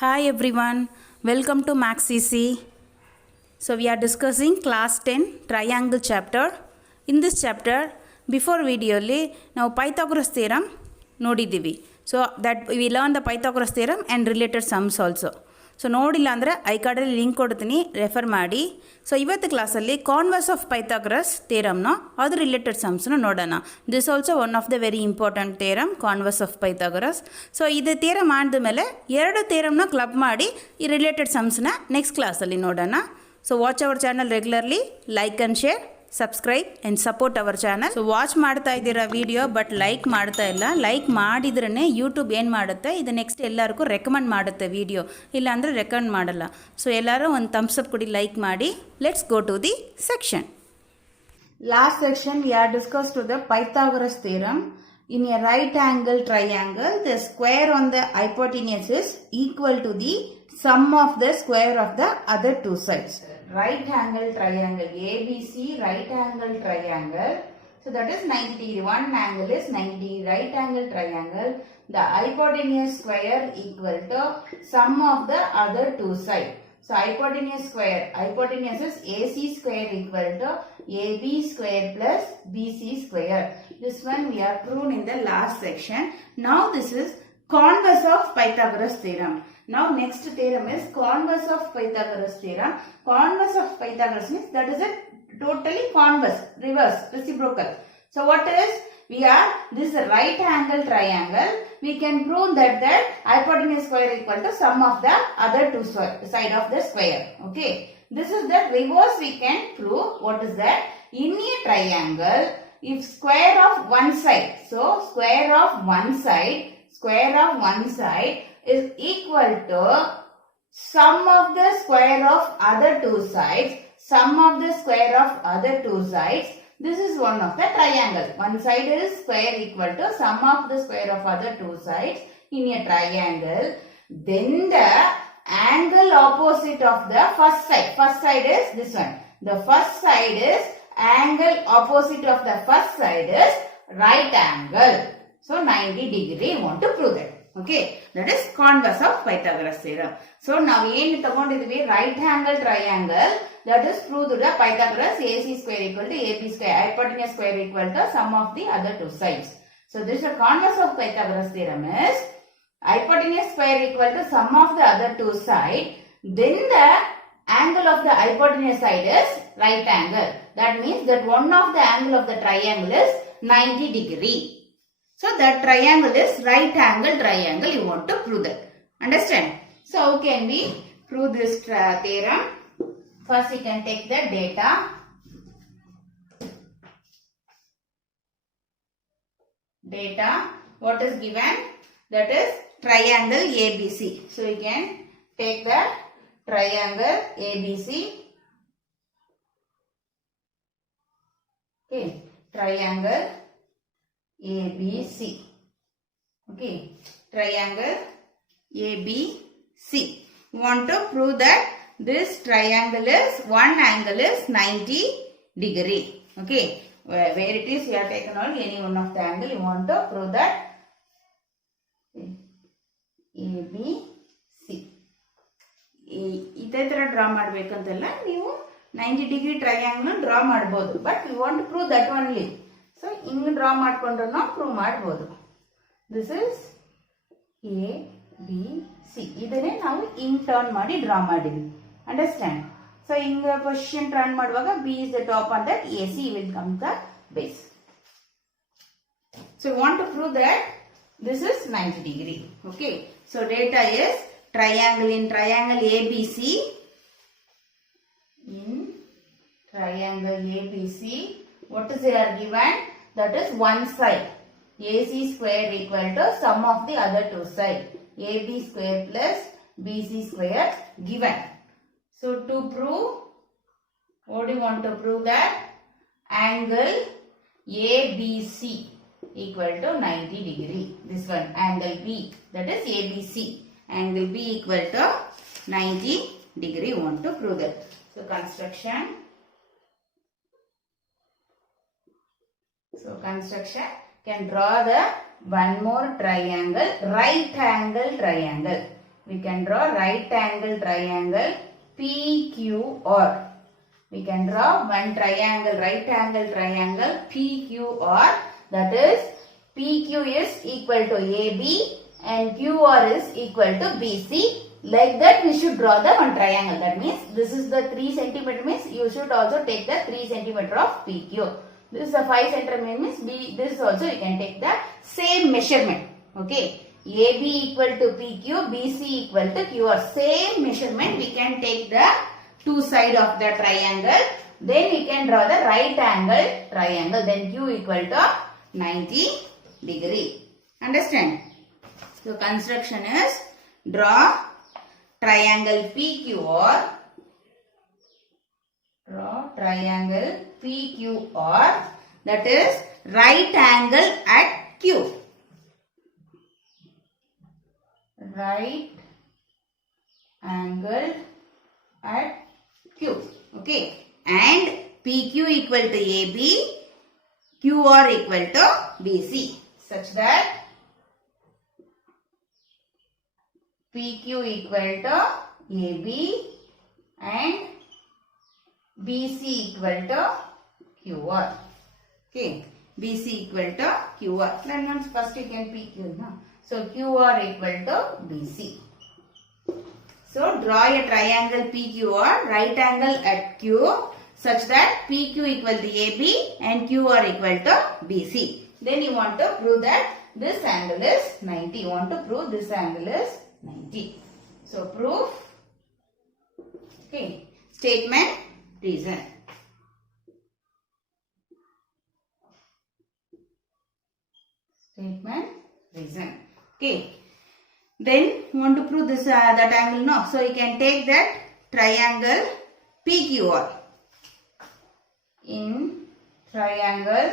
Hi everyone, welcome to Max CC. So we are discussing class 10 triangle chapter. In this chapter, before video now Pythagoras theorem ನೋಡಿದ್ದೀವಿ. So that we learn the Pythagoras theorem and related sums also. So ನೋಡಿಲ್ಲ ಅಂದರೆ I ಕಾರ್ಡಲ್ಲಿ link ಕೊಡ್ತೀನಿ, refer ಮಾಡಿ. So ಇವತ್ತು ಕ್ಲಾಸಲ್ಲಿ converse of Pythagoras ಥಿಯರಮ್ನ ಅದು related ಸಮ್ಸ್ನ ನೋಡೋಣ. This also one of the very important theorem, converse of Pythagoras. So ಇದು ಥಿಯರಮ್ ಮಾಡಿದ್ಮೇಲೆ ಎರಡು ಥಿಯರಮ್ನ ಕ್ಲಬ್ ಮಾಡಿ ಈ ರಿಲೇಟೆಡ್ ಸಮ್ಸ್ನ ನೆಕ್ಸ್ಟ್ ಕ್ಲಾಸಲ್ಲಿ ನೋಡೋಣ. So watch our channel regularly, like and share, subscribe and support our channel. So watch ಮಾಡ್ತಾ ಇದ್ದೀರಾ video, but like ಮಾಡ್ತಾ ಇಲ್ಲ. ಲೈಕ್ ಮಾಡಿದ್ರೇ ಯೂಟ್ಯೂಬ್ ಏನು ಮಾಡುತ್ತೆ, ಇದು ನೆಕ್ಸ್ಟ್ ಎಲ್ಲರಿಗೂ ರೆಕಮೆಂಡ್ ಮಾಡುತ್ತೆ ವಿಡಿಯೋ, ಇಲ್ಲಾಂದರೆ ರೆಕಮೆಂಡ್ ಮಾಡಲ್ಲ. ಸೊ ಎಲ್ಲರೂ ಒಂದು ಥಮ್ಸ್ ಅಪ್ ಕೊಡಿ, ಲೈಕ್ ಮಾಡಿ. Let's go to the section. Last section we are discuss to the Pythagoras theorem. In a right angle triangle, the square on the hypotenuse is equal to the sum of the square of the other two sides. Right angle triangle, ABC right angle triangle. So that is 90 degree. One angle is 90 degree. Right angle triangle. The hypotenuse square equal to sum of the other two sides. So hypotenuse square, hypotenuse is AC square equal to AB square plus BC square. This one we have proven in the last section. Now this is converse of Pythagoras theorem. Now next theorem is converse of Pythagoras theorem. Converse of Pythagoras means that is a totally converse, reverse, reciprocal. So what is, we are, this is a right angle triangle. We can prove that hypotenuse square equal to sum of the other two side of the square. Okay. This is the reverse we can prove. What is that? In a triangle, if square of one side, so square of one side is equal to sum of the square of other two sides, sum of the square of other two sides, this is one of the triangle. One side is square equal to sum of the square of other two sides in a triangle. Then the angle opposite of the first side. First side is this one. The first side is angle opposite of the first side is right angle. So 90 degree you want to prove that. Okay. That is converse of Pythagoras theorem. So now ಏನು ತಗೊಂಡಿದ್ವಿ, right angle triangle. That is proved the Pythagoras AC square equal to AB square, hypotenuse square equal to sum of the other two sides. So this is a converse of Pythagoras theorem is hypotenuse square equal to sum of the other two sides. Then the angle of the hypotenuse side is right angle. That means that one of the angle of the triangle is 90 degree. So that triangle is right angle triangle. You want to prove that. Understand? So how can we prove this theorem? First you can take the data. Data, what is given? That is triangle ABC. So you can take the triangle ABC. Okay, triangle ABC. Okay, triangle ABC. You want to prove that this triangle is, one angle is 90 degree. Okay, where it is, you have taken out any one of the angle. You want to prove that ABC. ಇದೇ ತರ draw ಮಾಡಬೇಕಂತಲ್ಲ, ನೀವು 90 degree triangle draw ಮಾಡಬಹುದು, but you want to prove that only. So ಹಿಂಗ್ draw ಮಾಡ್ಕೊಂಡ್ರು ನಾವು prove ಮಾಡಬಹುದು. This is ABC. ಇದನ್ನೇ ನಾವು ಹಿಂಗ್ ಟರ್ನ್ ಮಾಡಿ ಡ್ರಾ ಮಾಡಿದ್ವಿ. Understand? So in the position turn ಮಾಡುವಾಗ B is the top and that AC will come the base. So we want to prove that this is 90 degree. Okay. So data is triangle, in triangle ABC. In triangle ABC, what is there given? That is one side. AC square equal to sum of the other two sides. AB square plus BC square given. So to prove, what do you want to prove? That angle ABC equal to 90 degree. This one, angle B, that is ABC. Angle B equal to 90 degree. You want to prove that. So construction. So construction can draw the one more triangle, right angle triangle. we can draw right angle triangle PQR. We can draw one triangle, right angle triangle PQR, that is PQ is equal to AB and QR is equal to BC. Like that we should draw the one triangle. That means this is the 3 centimeter means you should also take the 3 centimeter of PQ. This is a 5 centimeter means this is also you can take the same measurement. Okay. AB equal to PQ, BC equal to QR. Same measurement we can take the two sides of the triangle. Then we can draw the right angle triangle. Then Q equal to 90 degree. Understand? So construction is draw triangle PQR. Draw triangle PQR, that is right angle at Q. Right angle at Q. Okay. And PQ equal to AB, QR equal to BC. Such that PQ equal to AB and BC equal to QR. Okay. BC equal to QR. Then first you can PQ. No? So QR equal to BC. So draw a triangle PQR, right angle at Q, such that PQ equal to AB and QR equal to BC. Then you want to prove that this angle is 90. You want to prove this angle is 90. So proof. Okay. Statement, reason. Statement, reason. Okay. Then you want to prove this that angle, no. So you can take that triangle PQR. In triangle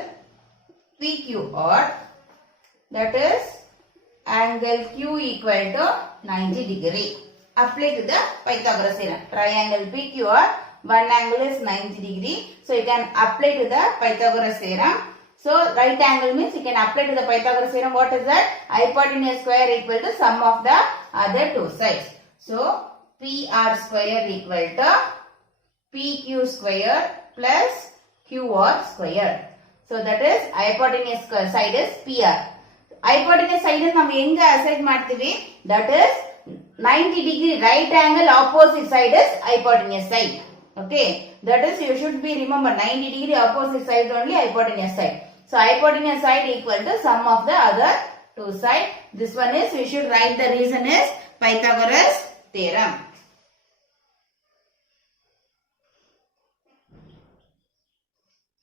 PQR, that is angle Q equal to 90 degree. Apply to the Pythagoras theorem. Triangle PQR, one angle is 90 degree. So you can apply to the Pythagoras theorem. So right angle means you can apply to the Pythagoras theorem. What is that? Hypotenuse square equal to sum of the other two sides. So PR square equal to PQ square plus QR square. So that is hypotenuse side is PR. Hypotenuse side is we enga aside martivi. That is 90 degree right angle opposite side is hypotenuse side. Okay. That is you should be remember 90 degree opposite side only hypotenuse side. So hypotenuse side equal to sum of the other two sides. This one is we should write the reason is Pythagoras theorem.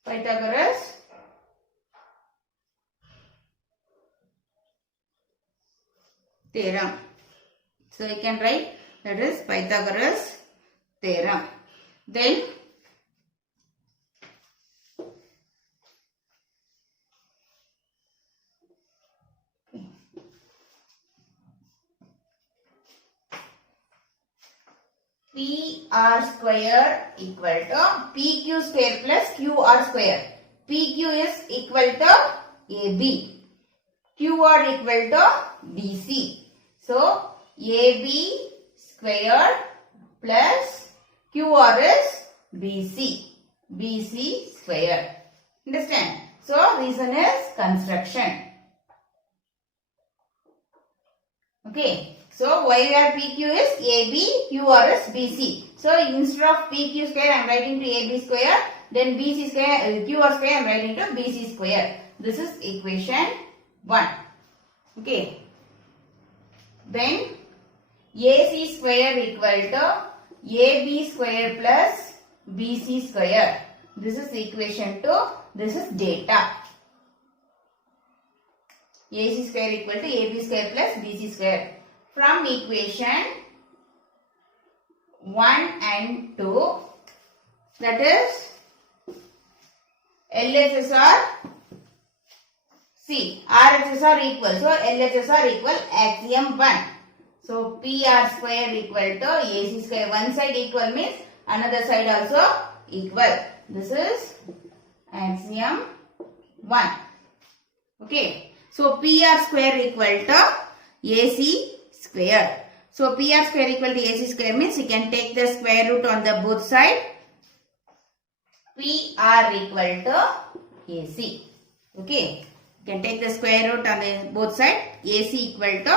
Pythagoras theorem. So you can write that is Pythagoras theorem. Then PR square equal to PQ square plus QR square. PQ is equal to AB. QR equal to BC. So AB square plus QR is BC. BC square. Understand? So reason is construction. Okay. So YR PQ is AB, QR is BC. So instead of PQ square I am writing to AB square, then BC square, QR square I am writing to BC square. This is equation 1. Okay. Then AC square equal to AB square plus BC square. This is equation 2. This is data. AC square equal to AB square plus BC square. From equation 1 and 2, that is LHS see RHS are equal. So LHS are equal axiom 1. So PR square equal to AC square. One side equal means another side also equal. This is axiom 1. Okay. So PR square equal to AC square. So PR square equal to AC square means you can take the square root on the both side. PR equal to AC. Okay. You can take the square root on the both side. AC equal to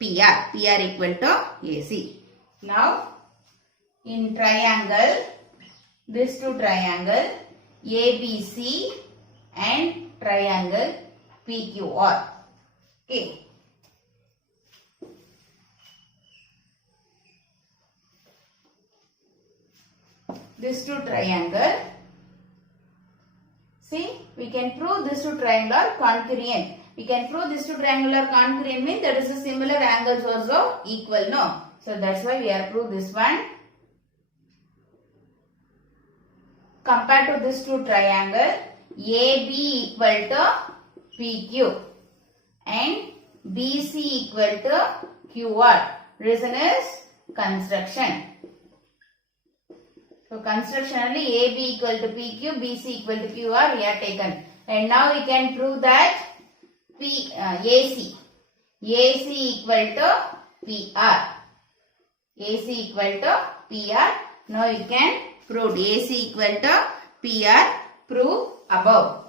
PR. PR equal to AC. Now, in triangle, these two triangle ABC and triangle PQR. Okay. These two triangle. See, we can prove these two triangle are concurrent. We can prove these two triangle are concurrent means that is a similar angles also equal, no? So that's why we are prove this one. Compared to this two triangle, AB equal to PQ and BC equal to QR. Reason is construction. So construction only AB equal to PQ, BC equal to QR we have taken. And now we can prove that AC equal to PR. AC equal to PR. Now you can prove AC equal to PR. Prove above.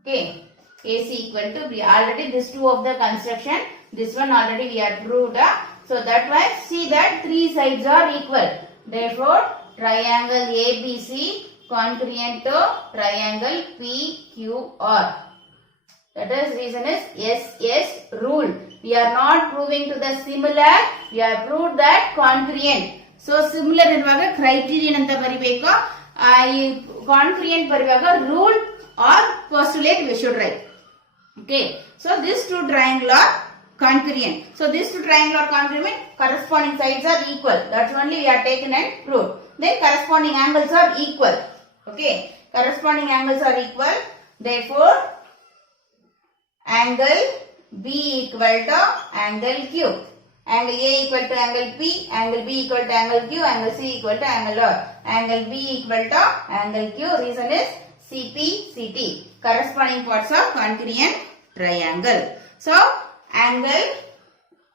Okay. AC equal to PR. Already this two of the construction. This one already we have proved. So that why see that three sides are equal. Therefore, triangle ABC congruent to triangle PQR. That is reason is SS rule. We are not proving to the similar. We have proved that congruent. So similar iruvaga criterion anta baribeko. Congruent barivaga rule or postulate we should write. Okay. So these two triangle are concurrent. So these two triangle are congruent, corresponding sides are equal. That's only we are taken and proved. Then corresponding angles are equal. Okay. Corresponding angles are equal. Therefore, angle B equal to angle Q. Angle A equal to angle P, angle B equal to angle Q, angle C equal to angle R. Angle B equal to angle Q. Reason is CP, CT. Corresponding parts of congruent triangle. So, angle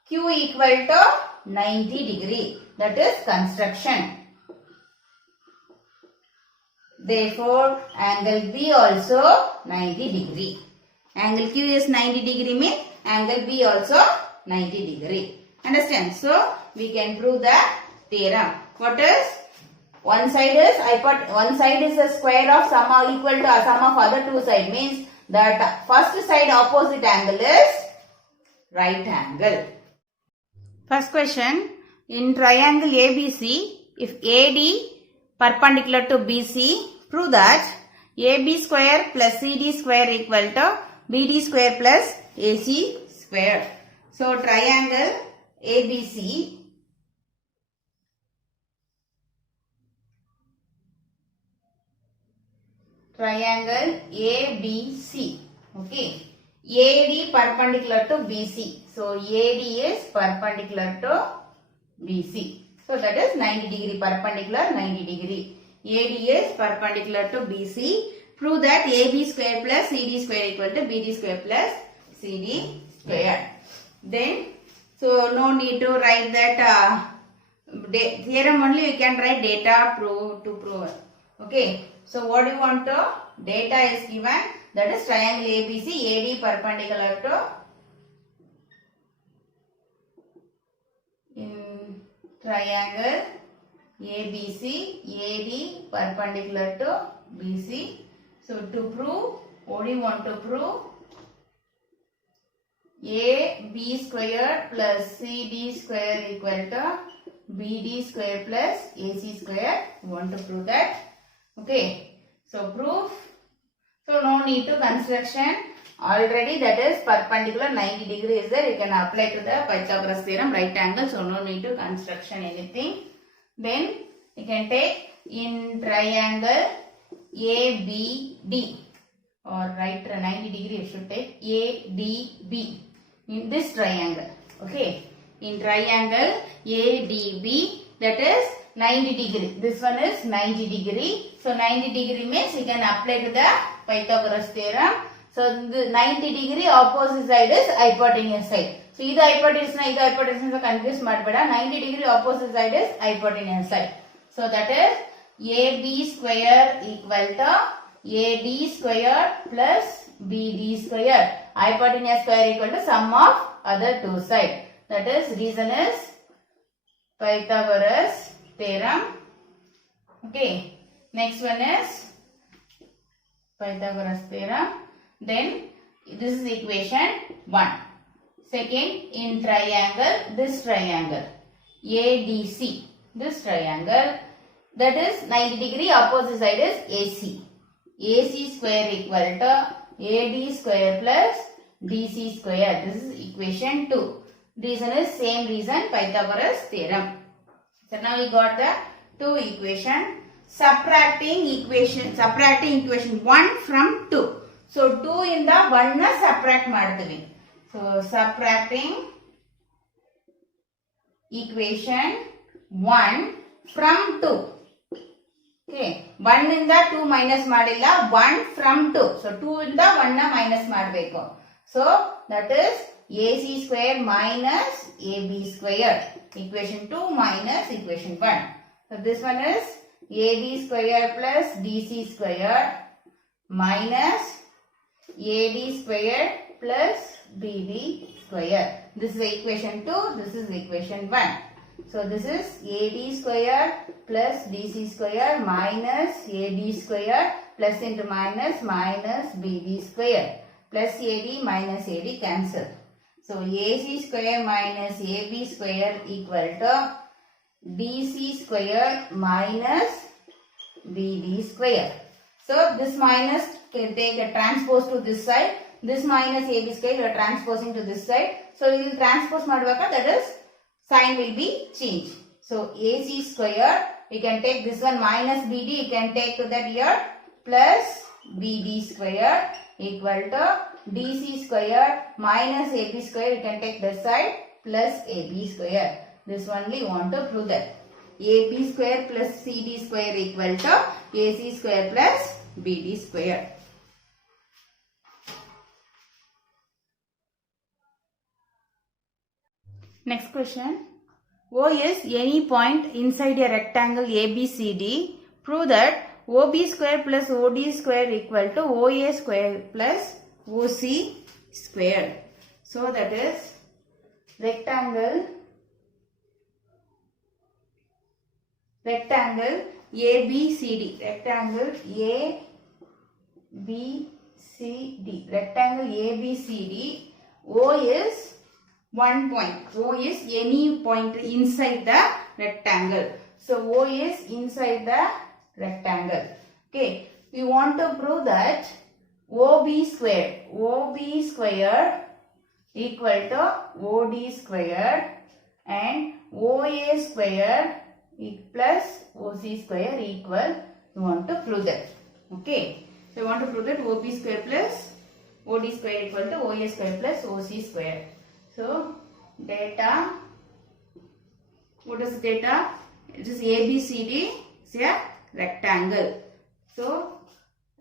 Q equal to 90 degree. That is construction. Therefore, angle B also 90 degree. Angle Q is 90 degree means angle B also 90 degree. Understand? So, we can prove the theorem. What is? One side is, one side is the square of sum are equal to sum of other two sides. Means that first side opposite angle is right angle. First question. In triangle ABC, if AD perpendicular to BC, prove that AB square plus CD square equal to BD square plus AC square. So, triangle ABC triangle ABC. Okay. AD perpendicular to BC. So, AD is perpendicular to BC. So, that is 90 degree perpendicular 90 degree. AD is perpendicular to BC. Prove that AB square plus CD square equal to BD square plus CD square. Then, so no need to write that theorem only you can write data prove to prove. Okay. So what do you want to? Data is given. That is triangle ABC, AD perpendicular to in triangle ABC, AD perpendicular to BC. So to prove, what do you want to prove? AB square plus CD square equal to BD square plus AC square. You want to prove that. Okay. So proof. So no need to construction. Already that is perpendicular 90 degree is there. You can apply to the Pythagoras theorem right angle. So no need to construction anything. Then you can take in triangle ABD or right 90 degree you should take ADB in this triangle. Okay. In triangle ADB that is 90 degree. This one is 90 degree. So 90 degree means you can apply to the Pythagoras theorem. So the 90 degree opposite side is hypotenuse side. So this hypotenuse confuse madbeda. 90 degree opposite side is hypotenuse side. So that is AB square equal to AD square plus BD square. Hypotenuse square equal to sum of other two sides. That is reason is Pythagoras theorem. Okay. Next one is Pythagoras theorem. Then this is equation 1. Second, in triangle, this triangle ADC, this triangle, that is 90 degree, opposite side is AC. AC square equal to AD square plus DC square. This is equation 2. Reason is same reason, Pythagoras theorem. So now we got the two equation. Subtracting equation 1 from 2. So 2 in the 1 na subtract ಮಾಡ್ತೀವಿ. So subtracting equation 1 from 2. Okay, 1 ಇಂದ 2 minus ಮಾಡಿಲ್ಲ, 1 from 2. So 2 ಇಂದ 1 ನ minus ಮಾಡಬೇಕು. So that is AC square minus AB square. Equation 2 minus equation 1. So this one is AD square plus DC square minus AD square plus BD square. This is equation 2, this is equation 1. So this is AD square plus DC square minus AD square plus into minus minus BD square plus AD minus AD cancel. So AC square minus AB square equal to DC square minus BD square. So this minus can take a transpose to this side. This minus AB square you are transposing to this side. So you will transpose madvaka, that is sign will be changed. So AC square, you can take this one minus BD, you can take to that here plus BD square equal to DC square minus AB square, you can take this side plus AB square. This one we want to prove that AB square plus CD square equal to AC square plus BD square. Next question. O is any point inside a rectangle ABCD. Prove that OB square plus OD square equal to OA square plus OC square. So that is rectangle ABCD. Rectangle ABCD. Rectangle ABCD. O is one point. O is any point inside the rectangle. So O is inside the rectangle. Okay. We want to prove that OB square equal to OD square and OA square plus OC square equal. We want to prove that. Okay. So we want to prove that OB square plus OD square equal to OA square plus OC square. So data, what is data? It is ABCD, it's a rectangle. So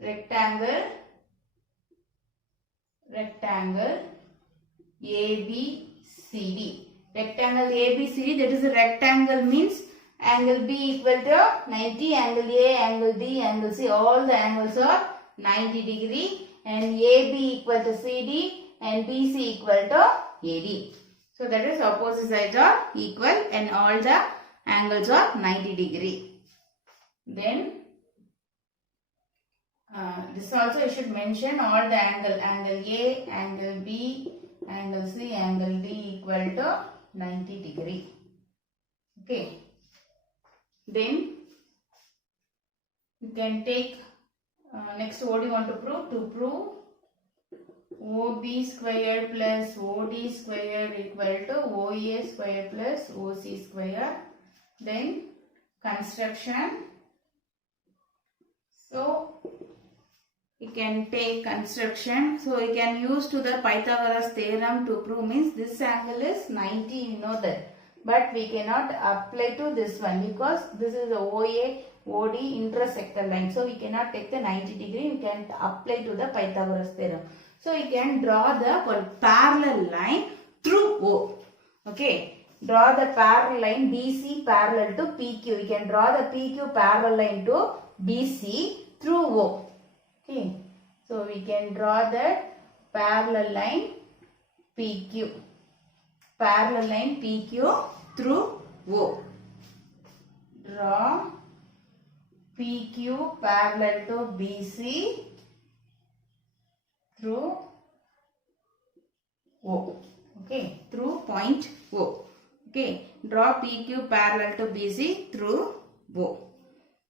rectangle ABCD. Rectangle ABCD, that is a rectangle means angle B equal to 90, angle A, angle D, angle C, all the angles are 90 degree and AB equal to CD and BC equal to AD. So that is opposite sides are equal and all the angles are 90 degree. Then this also you should mention all the angle A, angle B, angle C, angle D equal to 90 degree. Okay. Then you can take next what do you want to prove? To prove OB square plus OD square equal to OA square plus OC square. Then construction. So you can take construction. So you can use to the Pythagoras theorem to prove means this angle is 90, you know that. But we cannot apply to this one because this is the OA OD intersectal line. So we cannot take the 90 degree. We can apply to the Pythagoras theorem. So we can draw the one parallel line through O. Okay. Draw the parallel line BC parallel to PQ. We can draw the PQ parallel line to BC through O. Okay. So we can draw that parallel line PQ. Parallel line PQ through O. Draw PQ parallel to BC through O. Okay, through point O. Okay, draw PQ parallel to BC through O.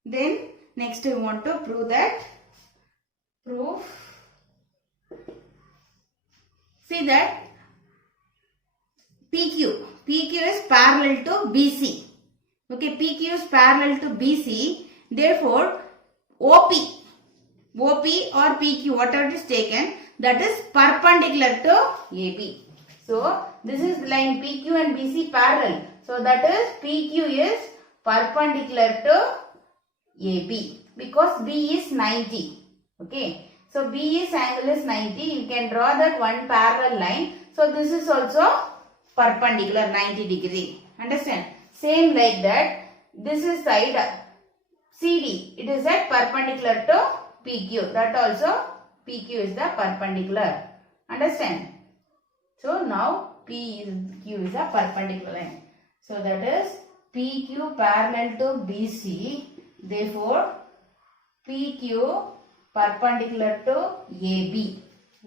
Then next we want to prove that. See that PQ is parallel to BC. Okay, PQ is parallel to BC. Therefore, OP or PQ, whatever is taken, that is perpendicular to AB. So, this is line PQ and BC parallel. So, that is PQ is perpendicular to AB because B is 90. Okay. So, B's angle is 90. You can draw that one parallel line. So, this is also perpendicular 90 degree. Understand? Same like that. This is side CD. It is at perpendicular to PQ. That also PQ is the perpendicular. Understand? So, now PQ is a perpendicular line. So, that is PQ parallel to BC. Therefore, PQ perpendicular to AB.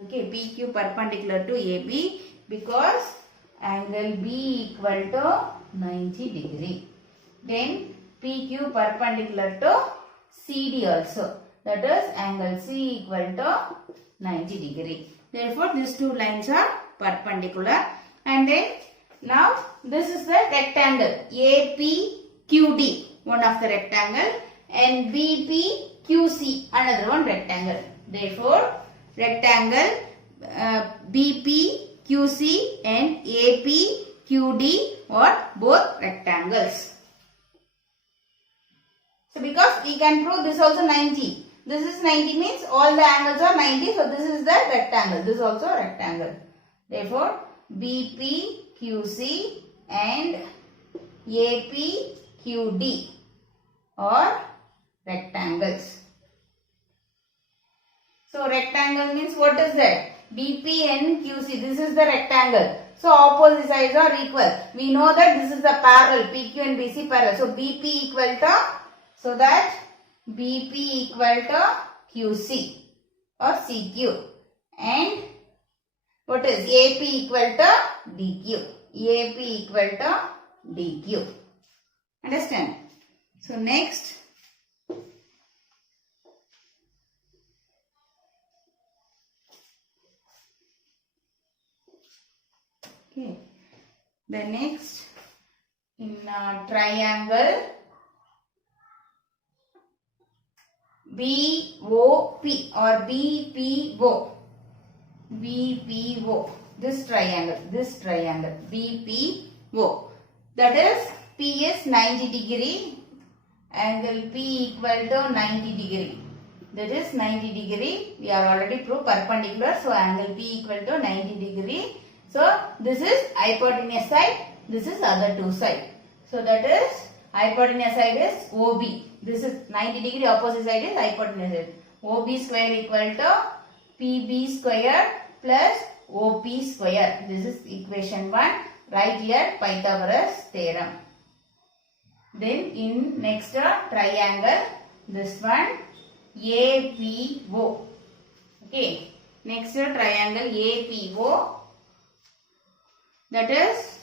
Okay, PQ perpendicular to AB because angle B equal to 90 degree. Then PQ perpendicular to CD also. That is angle C equal to 90 degree. Therefore, these two lines are perpendicular. And then now this is the rectangle APQD, one of the rectangle, and BPQC, another one rectangle. Therefore, rectangle BPQC and APQD are both rectangles. So, because we can prove this also 90. This is 90 means all the angles are 90. So, this is the rectangle. This is also a rectangle. Therefore, BPQC and APQD are rectangles. So, rectangle means what is that? BP and QC. This is the rectangle. So, opposite sides are equal. We know that this is the parallel. PQ and BC parallel. So, BP equal to, so that BP equal to QC or CQ. And what is AP equal to DQ. AP equal to DQ. Understand? So, next. Okay. The next in triangle BOP or BPO. BPO. This triangle BPO. That is P is 90 degree. Angle P equal to 90 degree. That is 90 degree. We are already proved perpendicular. So, angle P equal to 90 degree. So, this is hypotenuse side. This is other two side. So, that is hypotenuse side is OB. This is 90 degree, opposite side is hypotenuse side. OB square equal to PB square plus OP square. This is equation 1. Write here Pythagoras theorem. Then in next triangle, this one APO. Okay. Next triangle APO. That is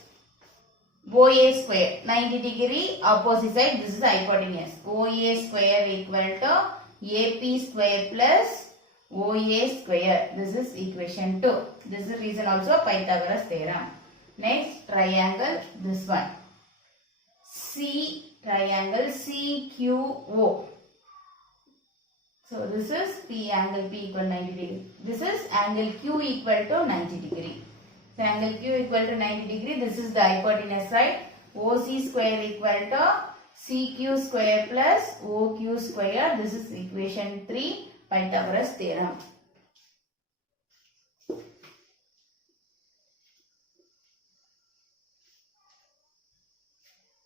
OA square 90 degree, opposite side, this is hypotenuse. OA square equal to AP square plus OA square. This is equation 2. This is the reason also Pythagoras theorem. Next triangle, this one. Triangle CQO. So this is P angle P equal 90 degree. This is angle Q equal to 90 degree. So angle Q equal to 90 degree. This is the hypotenuse side. OC square equal to CQ square plus OQ square. This is equation 3, Pythagoras theorem.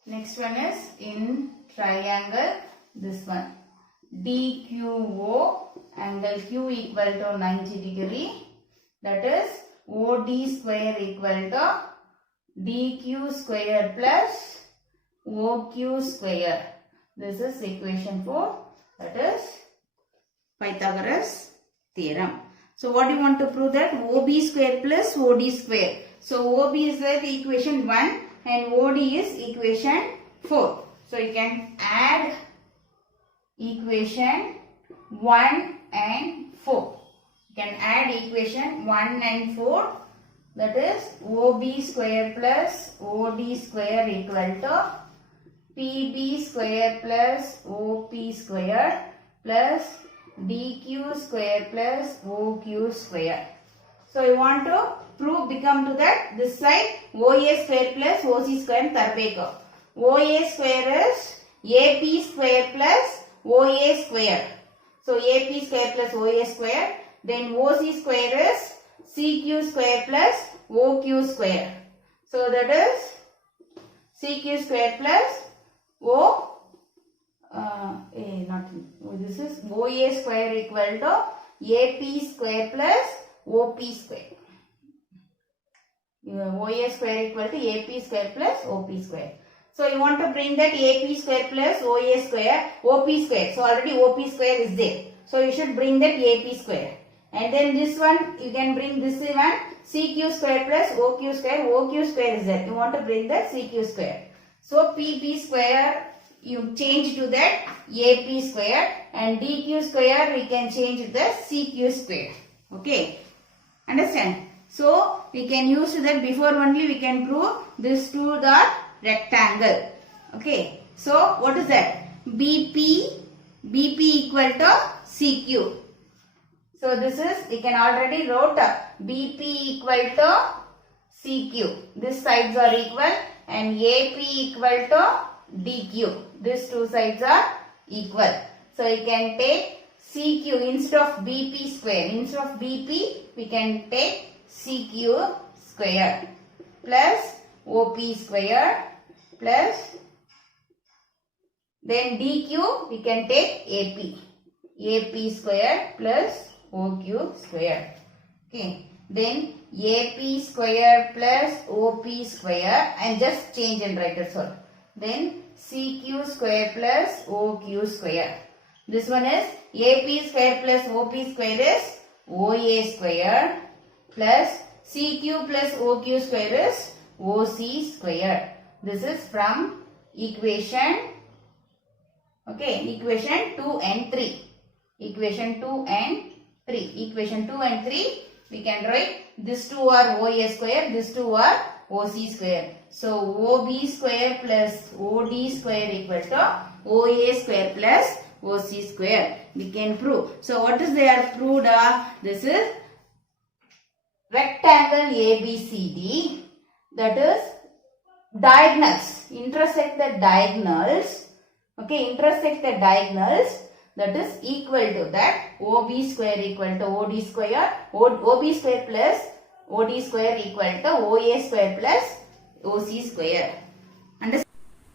Next one is in triangle, this one. DQO, angle Q equal to 90 degree. That is OD square equal to DQ square plus OQ square. This is equation 4. That is Pythagoras theorem. So what do you want to prove? That OB square plus OD square. So OB is the equation 1 and OD is equation 4. So you can add equation 1 and 4. You can add equation 1 and 4. That is OB square plus OD square equal to PB square plus OP square plus DQ square plus OQ square. So you want to prove, become to that this side OA square plus OC square tarbeko. OA square is AP square plus OA square. So AP square plus OA square. Then OC square is CQ square plus OQ square. So that is CQ square plus this is OA square equal to AP square plus OP square. OA square equal to AP square plus OP square. So you want to bring that AP square plus OA square, OP square. So already OP square is there. So you should bring that AP square. And then this one, you can bring this one, CQ square plus OQ square. OQ square is there. You want to bring that CQ square. So PP square, you change to that AP square, and DQ square we can change the CQ square. Okay. Understand? So we can use that before only we can prove this to the rectangle. Okay. So what is that? BP equal to CQ. So this is, we can already wrote BP equal to CQ. These sides are equal and AP equal to DQ. These two sides are equal. So you can take CQ instead of BP square. Instead of BP, we can take CQ square plus OP square plus then DQ we can take AP square plus OQ square. Okay. Then AP square plus OP square, and just change and write it all. Then CQ square plus OQ square. This one is AP square plus OP square is OA square plus CQ plus OQ square is OC square. This is from equation, okay, equation 2 and 3. Equation 2 and 3. Equation 2 and 3 we can write these two are OA square, these two are OC square. So OB square plus OD square equal to OA square plus OC square. We can prove. So what is there proved? This is rectangle ABCD, that is diagonals, intersect the diagonals. Okay, intersect the diagonals, that is equal to that OB square equal to OD square, OB square plus OD square equal to OA square plus OC square. Understand?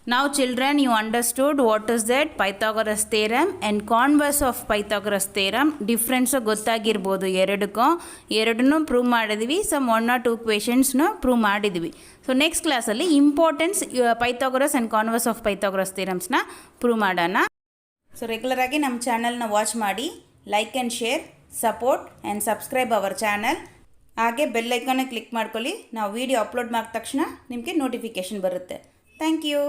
Now children, you understood what is that Pythagoras theorem and converse of Pythagoras theorem. Difference ಗೊತ್ತಾಗಿರಬಹುದು ಎರಡನ್ನೂ prove ಮಾಡಿದ್ವಿ. Some 1 or 2 ಕ್ವೆಶ್ಚನ್ಸ್ನ prove ಮಾಡಿದ್ವಿ. So next ಕ್ಲಾಸಲ್ಲಿ importance Pythagoras and converse of Pythagoras ಥಿಯರಮ್ಸ್ನ prove ಮಾಡೋಣ. So ರೆಗ್ಯುಲರಾಗಿ ನಮ್ಮ ಚಾನಲ್ನ ವಾಚ್ ಮಾಡಿ, like and share, support and subscribe our channel. ಹಾಗೆ ಬೆಲ್ ಐಕಾನ್ನ ಕ್ಲಿಕ್ ಮಾಡ್ಕೊಳ್ಳಿ. ನಾವು ವಿಡಿಯೋ ಅಪ್ಲೋಡ್ ಮಾಡಿದ ತಕ್ಷಣ ನಿಮಗೆ ನೋಟಿಫಿಕೇಷನ್ ಬರುತ್ತೆ. Thank you.